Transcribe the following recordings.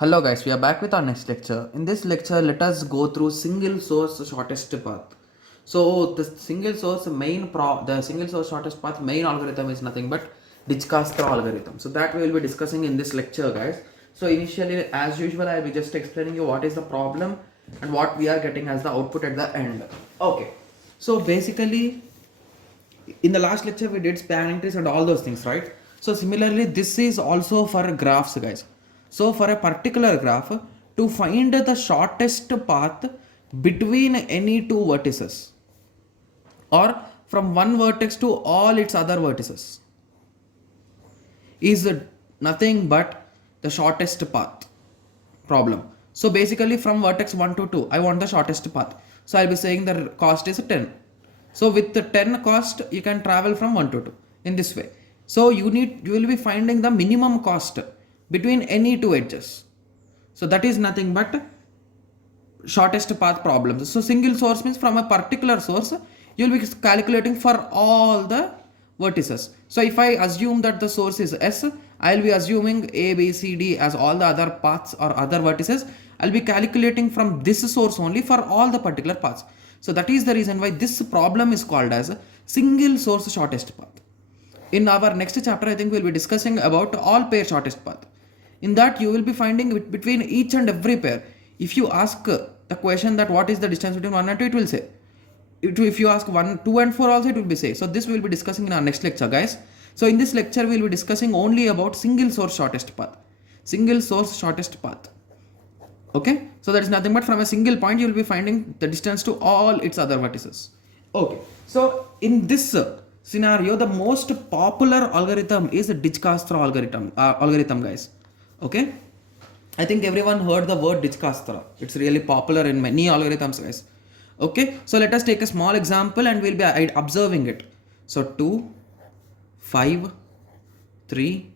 Hello guys, we are back with our next lecture. In this lecture, let us go through single source shortest path. So the single source shortest path main algorithm is nothing but Dijkastra algorithm. So that we will be discussing in this lecture, guys. So initially, as usual, I will be just explaining you what is the problem and what we are getting as the output at the end. Okay. So basically, in the last lecture we did spanning trees and all those things, right? So similarly this is also for graphs, guys. So for a particular graph, to find the shortest path between any two vertices or from one vertex to all its other vertices is nothing but the shortest path problem. So basically from vertex 1 to 2 I want the shortest path, so I'll be saying the cost is 10. So with the 10 cost you can travel from 1 to 2 in this way. So you will be finding the minimum cost between any two edges. So that is nothing but shortest path problems. So single source means from a particular source you will be calculating for all the vertices. So if I assume that the source is S, I will be assuming A, B, C, D as all the other paths or other vertices. I will be calculating from this source only for all the particular paths. So that is the reason why this problem is called as single source shortest path. In our next chapter, I think we'll be discussing about all pair shortest path. In that you will be finding between each and every pair. If you ask the question that what is the distance between 1 and 2, it will say. If you ask 1, 2 and 4 also, it will be say. So this we will be discussing in our next lecture, guys. So in this lecture we will be discussing only about single source shortest path. Single source shortest path. Okay, so that is nothing but from a single point you will be finding the distance to all its other vertices. Okay, so in this scenario the most popular algorithm is the Dijkastra algorithm, guys. Okay, I think everyone heard the word Dijkastra. It's really popular in many algorithms, guys. Okay, so let us take a small example and we'll be observing it. So 2, 5, 3,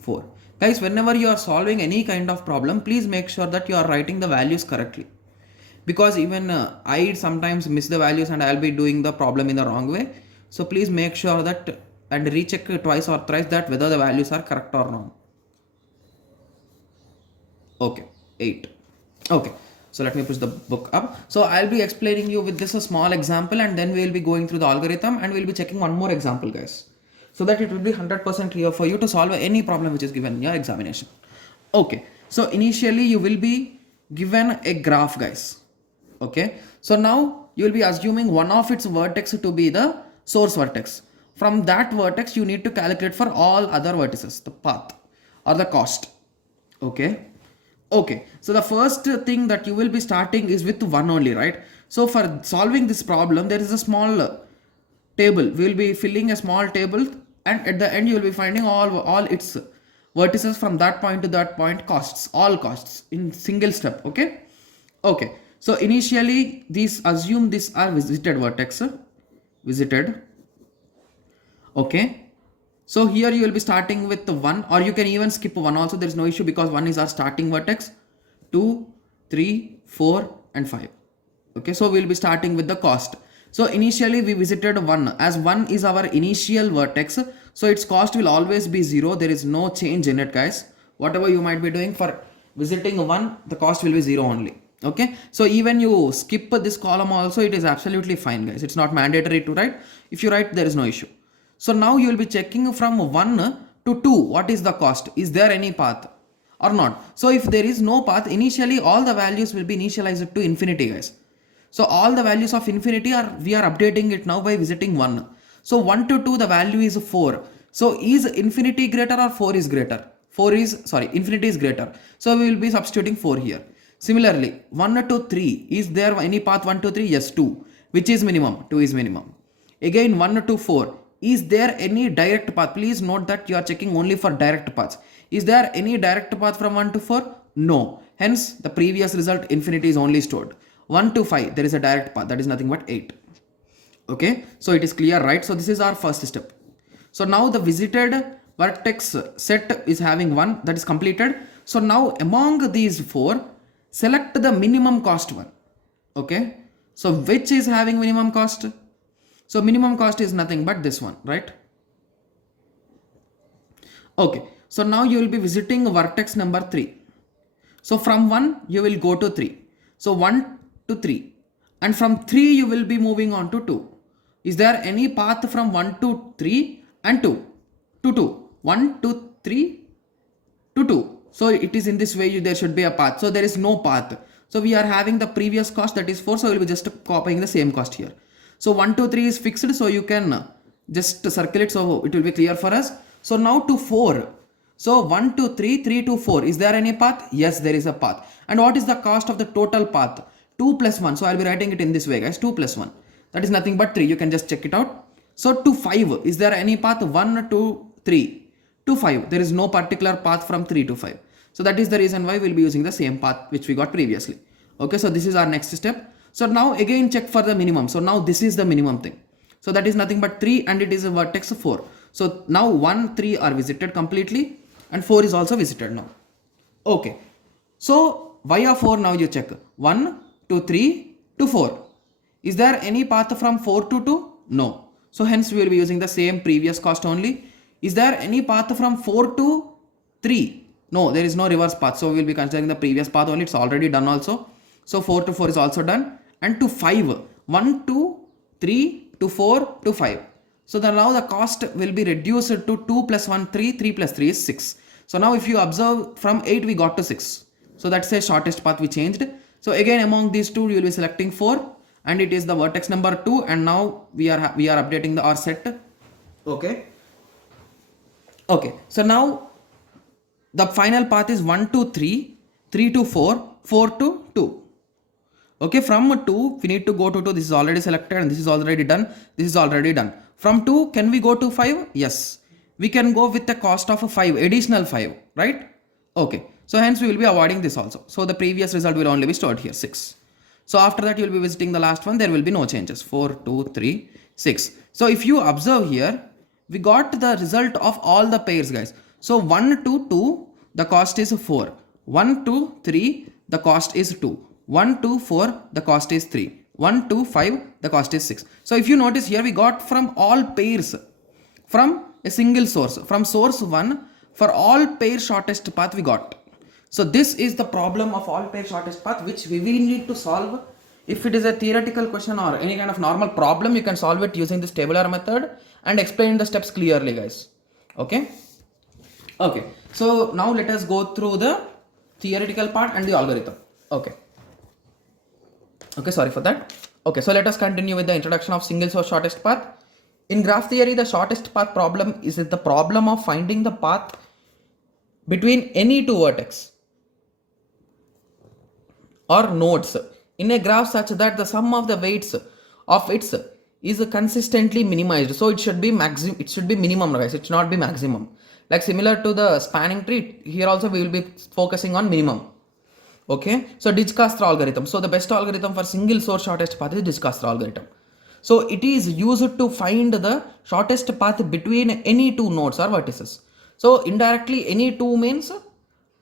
4. Guys, whenever you are solving any kind of problem, please make sure that you are writing the values correctly. Because even I sometimes miss the values and I'll be doing the problem in the wrong way. So please make sure that and recheck twice or thrice that whether the values are correct or wrong. Okay, 8. Okay, so let me push the book up. So I'll be explaining you with this a small example and then we'll be going through the algorithm and we'll be checking one more example, guys, so that it will be 100% clear for you to solve any problem which is given in your examination. Okay, so initially you will be given a graph, guys. Okay, so now you will be assuming one of its vertex to be the source vertex. From that vertex you need to calculate for all other vertices the path or the cost. Okay, so the first thing that you will be starting is with 1 only, right? So for solving this problem there is a small table. We will be filling a small table and at the end you will be finding all its vertices from that point to that point, costs, all costs in single step. Okay, so initially these assume these are visited vertex, visited. Okay, so here you will be starting with the 1 or you can even skip 1 also, there is no issue because 1 is our starting vertex. 2, 3, 4 and 5. Okay, so we will be starting with the cost. So initially we visited 1, as 1 is our initial vertex, so its cost will always be 0. There is no change in it, guys. Whatever you might be doing for visiting 1, the cost will be 0 only. Okay, so even you skip this column also, it is absolutely fine, guys. It's not mandatory to write. If you write, there is no issue. So now you will be checking from 1 to 2, what is the cost? Is there any path or not? So if there is no path, initially all the values will be initialized to infinity, guys. So all the values of infinity we are updating it now by visiting 1. So 1 to 2 the value is 4. So is infinity greater or 4 is greater? Infinity is greater. So we will be substituting 4 here. Similarly 1 to 3, is there any path 1 to 3? Yes, 2. Which is minimum? 2 is minimum. Again 1 to 4, is there any direct path? Please note that you are checking only for direct paths. Is there any direct path from 1 to 4? No. Hence the previous result infinity is only stored. 1 to 5 there is a direct path, that is nothing but 8. Okay, so it is clear, right? So this is our first step. So now the visited vertex set is having 1, that is completed. So now among these 4 select the minimum cost one. Okay, so which is having minimum cost? So minimum cost is nothing but this one, right? Okay, so now you will be visiting vertex number 3. So from 1 you will go to 3. So 1 to 3. And from 3 you will be moving on to 2. Is there any path from 1 to 3 and 2 to 2? 1 to 3 to 2. So it is in this way there should be a path. So there is no path. So we are having the previous cost, that is 4. So we will be just copying the same cost here. So 1 to 3 is fixed. So you can just circle it. So it will be clear for us. So now to 4. So 1 to 3, 3 to 4. Is there any path? Yes, there is a path. And what is the cost of the total path? 2 plus 1. So I'll be writing it in this way, guys. 2 plus 1. That is nothing but 3. You can just check it out. So to 5. Is there any path? 1 to 3 to 5. There is no particular path from 3 to 5. So that is the reason why we'll be using the same path which we got previously. Okay, so this is our next step. So now again check for the minimum. So now this is the minimum thing. So that is nothing but 3 and it is a vertex 4. So now 1, 3 are visited completely and 4 is also visited now. Okay. So y of 4 now you check. 1 to 3 to 4. Is there any path from 4 to 2? No. So hence we will be using the same previous cost only. Is there any path from 4 to 3? No, there is no reverse path. So we will be considering the previous path only. It's already done also. So 4 to 4 is also done. And to 5. 1 to 3 to 4 to 5. So now the cost will be reduced to 2 plus 1, 3. 3 plus 3 is 6. So now if you observe from 8 we got to 6. So that's the shortest path we changed. So again among these two you will be selecting 4. And it is the vertex number 2. And now we are updating our set. Okay. Okay. So now the final path is 1 to 3, 3 to 4, 4 to 2. Okay, from 2, we need to go to 2. This is already selected and this is already done. This is already done. From 2, can we go to 5? Yes. We can go with the cost of 5, additional 5, right? Okay. So hence we will be avoiding this also. So the previous result will only be stored here, 6. So after that you will be visiting the last one. There will be no changes. 4, 2, 3, 6. So if you observe here, we got the result of all the pairs, guys. So 1 to 2, the cost is 4. 1 to 3, the cost is 2. 1 to 4, the cost is 3. 1 to 5, the cost is 6. So if you notice here, we got from all pairs from a single source. From source 1, for all pair shortest path we got. So this is the problem of all pair shortest path which we will need to solve. If it is a theoretical question or any kind of normal problem, you can solve it using this tabular method and explain the steps clearly, guys. Okay. Okay, so now let us go through the theoretical part and the algorithm. Okay. Okay, sorry for that. Okay, so let us continue with the introduction of single source shortest path. In graph theory, the shortest path problem is the problem of finding the path between any two vertex or nodes in a graph such that the sum of the weights of its is consistently minimized. So it should be maximum. It should be minimum, guys. It should not be maximum. Like similar to the spanning tree, here also we will be focusing on minimum. Okay, so Dijkstra's algorithm. So the best algorithm for single source shortest path is Dijkstra's algorithm. So it is used to find the shortest path between any two nodes or vertices. So indirectly any two means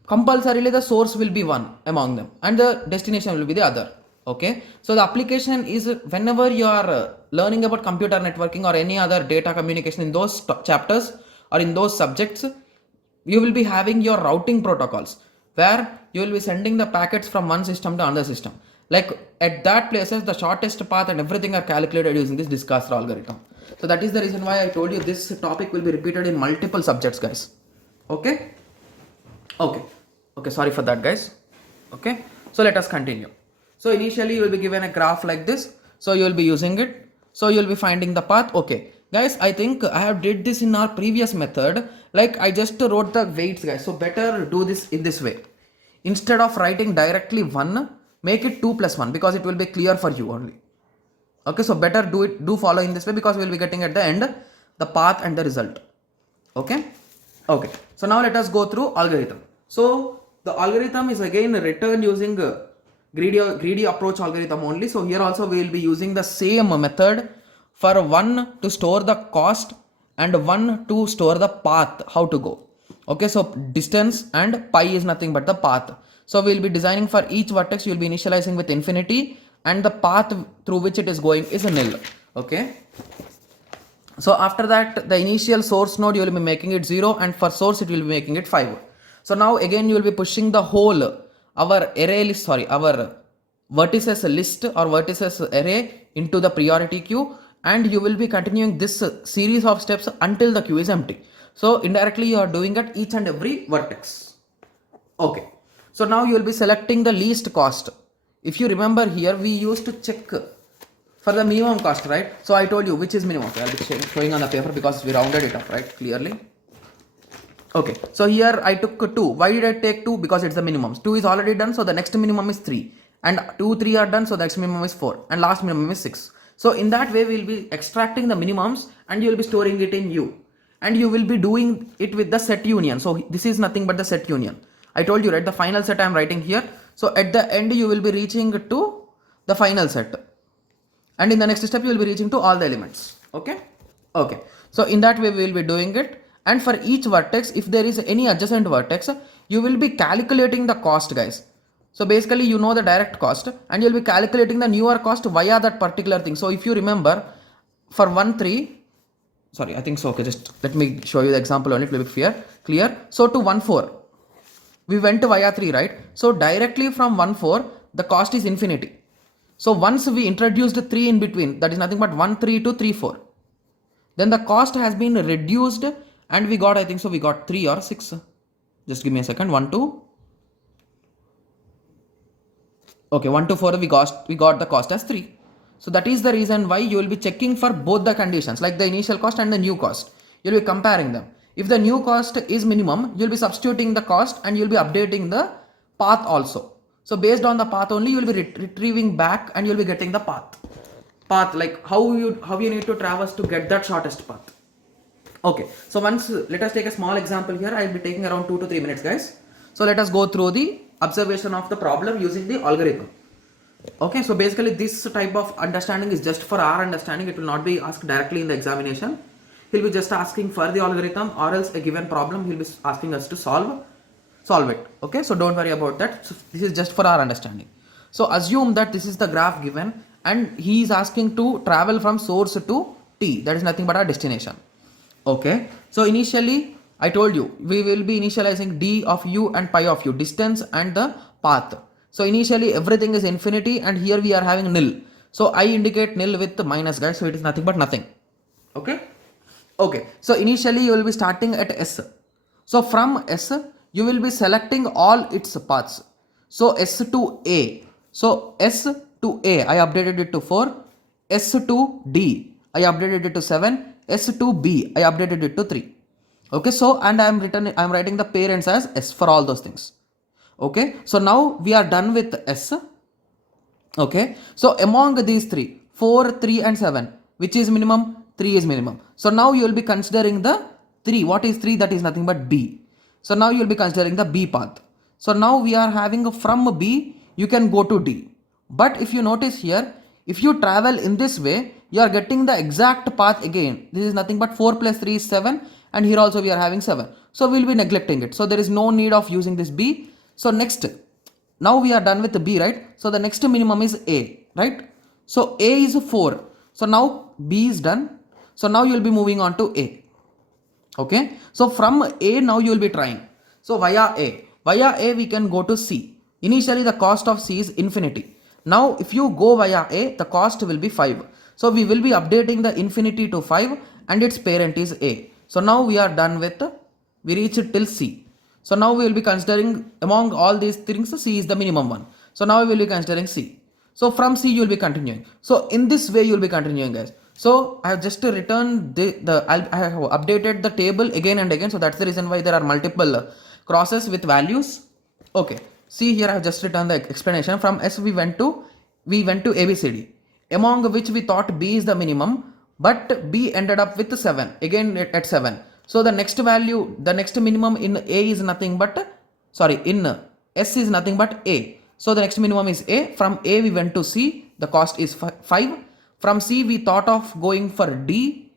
compulsorily the source will be one among them and the destination will be the other. Okay, so the application is whenever you are learning about computer networking or any other data communication in those chapters or in those subjects, you will be having your routing protocols where you will be sending the packets from one system to another system. Like at that places, the shortest path and everything are calculated using this Dijkstra's algorithm. So that is the reason why I told you this topic will be repeated in multiple subjects, guys. Okay. Okay. Okay. Sorry for that, guys. Okay. So let us continue. So initially you will be given a graph like this. So you will be using it. So you will be finding the path. Okay. Guys, I think I have did this in our previous method. Like I just wrote the weights, guys. So better do this in this way. Instead of writing directly 1, make it 2 plus 1 because it will be clear for you only. Okay, so better do follow in this way because we will be getting at the end the path and the result. Okay. Okay. So now let us go through algorithm. So the algorithm is again written using greedy approach algorithm only. So here also we will be using the same method for 1 to store the cost and 1 to store the path, how to go. Okay, so distance and pi is nothing but the path. So we will be designing for each vertex, you will be initializing with infinity and the path through which it is going is a nil. Okay. So after that, the initial source node you will be making it 0 and for source it will be making it 5. So now again you will be pushing the whole our array list, sorry, our vertices list or vertices array into the priority queue, and you will be continuing this series of steps until the queue is empty. So indirectly you are doing at each and every vertex. Okay, so now you will be selecting the least cost. If you remember here, we used to check for the minimum cost, right? So I told you which is minimum. Okay, I'll be showing on the paper because we rounded it up, right, clearly. Okay, so here I took 2. Why did I take 2? Because it's the minimum. 2 is already done, so the next minimum is 3. And 2, 3 are done, so the next minimum is 4. And last minimum is 6. So in that way, we'll be extracting the minimums and you'll be storing it in U. And you will be doing it with the set union. So this is nothing but the set union. I told you, right, the final set I'm writing here. So at the end, you will be reaching to the final set. And in the next step, you will be reaching to all the elements. Okay. Okay. So in that way, we will be doing it. And for each vertex, if there is any adjacent vertex, you will be calculating the cost, guys. So basically, you know the direct cost and you'll be calculating the newer cost via that particular thing. So if you remember, for 1, 3, sorry, I think so. Okay, just let me show you the example only, it will be clear. So to 1, 4, we went via 3, right? So directly from 1, 4, the cost is infinity. So once we introduced 3 in between, that is nothing but 1, 3 to 3, 4. Then the cost has been reduced and we got, I think so, we got 3 or 6. Just give me a second. 1, 2. Okay, 1 to 4, we got the cost as 3. So that is the reason why you will be checking for both the conditions, like the initial cost and the new cost. You will be comparing them. If the new cost is minimum, you will be substituting the cost and you will be updating the path also. So based on the path only, you will be retrieving back and you will be getting the path. Like how you need to traverse to get that shortest path. Okay, so once let us take a small example here. I will be taking around 2 to 3 minutes, guys. So let us go through the observation of the problem using the algorithm. Okay, so basically this type of understanding is just for our understanding. It will not be asked directly in the examination. He'll be just asking for the algorithm, or else a given problem he'll be asking us to solve it. Okay, so don't worry about that. So this is just for our understanding. So assume that this is the graph given and he is asking to travel from source to T. That is nothing but our destination. Okay, so initially I told you we will be initializing d of u and pi of u, distance and the path. So initially everything is infinity and here we are having nil. So I indicate nil with the minus, guys. So it is nothing but nothing. Okay. Okay. So initially you will be starting at S. So from S you will be selecting all its paths. So S to A. So S to A I updated it to 4. S to D I updated it to 7. S to B I updated it to 3. Okay, so and I am writing the parents as S for all those things. Okay, so now we are done with S. Okay, so among these 3, 4, 3 and 7, which is minimum? 3 is minimum. So now you will be considering the 3. What is 3? That is nothing but B. So now you will be considering the B path. So now we are having from B you can go to D. But if you notice here, if you travel in this way, you are getting the exact path again. This is nothing but 4 plus 3 is 7 and here also we are having 7. So we will be neglecting it. So there is no need of using this B. So next, now we are done with the B, right? So the next minimum is A, right? So A is 4. So now B is done. So now you will be moving on to A. Okay. So from A now you will be trying. So via A we can go to C. Initially the cost of C is infinity. Now if you go via A, the cost will be 5. So we will be updating the infinity to 5 and its parent is A. So now we are done with, we reach it till C. So now we will be considering among all these things, C is the minimum one. So now we will be considering C. So from C you will be continuing. So in this way you will be continuing, guys. So I have just returned I have updated the table again and again. So that's the reason why there are multiple crosses with values. Okay. See here I have just written the explanation. From S we went to ABCD, among which we thought B is the minimum, but B ended up with 7, again at 7. So the next value, the next minimum in A is nothing but, in S is nothing but A. So the next minimum is A. From A we went to C, the cost is 5. From C we thought of going for D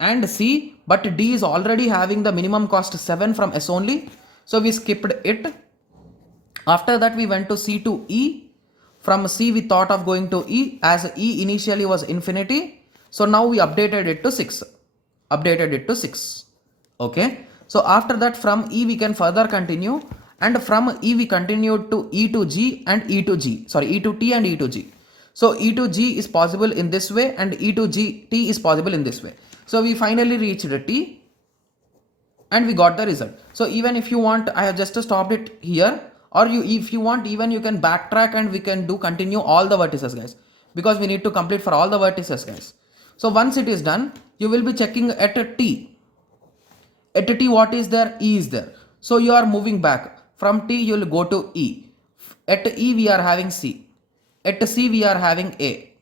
and C, but D is already having the minimum cost 7 from S only. So we skipped it. After that we went to C to E. From C we thought of going to E, as E initially was infinity. So now we updated it to 6. Okay. So after that from E we can further continue and from E we continued to E to G and E to G, sorry, E to T and E to G. So E to G is possible in this way and E to G T is possible in this way. So we finally reached T and we got the result. So even if you want, I have just stopped it here, or if you want, even you can backtrack and we can do continue all the vertices, guys, because we need to complete for all the vertices, guys. So once it is done, you will be checking at a T. At T, what is there? E is there. So you are moving back. From T, you will go to E. At E, we are having C. At C, we are having A.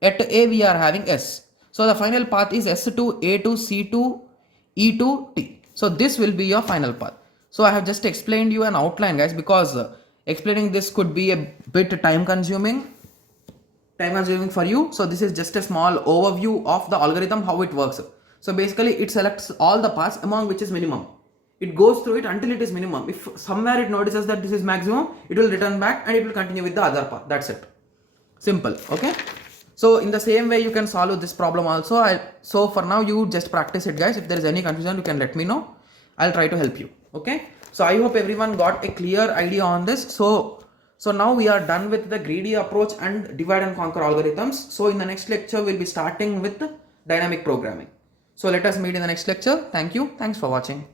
At A, we are having S. So the final path is S to A to C to E to T. So this will be your final path. So I have just explained you an outline, guys, because explaining this could be a bit time consuming for you. So this is just a small overview of the algorithm, how it works. So basically it selects all the paths among which is minimum. It goes through it until it is minimum. If somewhere it notices that this is maximum, it will return back and it will continue with the other path. That's it. Simple. Okay. So in the same way you can solve this problem also. So for now you just practice it, guys. If there is any confusion, you can let me know. I'll try to help you. Okay. So I hope everyone got a clear idea on this. So now we are done with the greedy approach and divide and conquer algorithms. So in the next lecture, we'll be starting with dynamic programming. So let us meet in the next lecture. Thank you. Thanks for watching.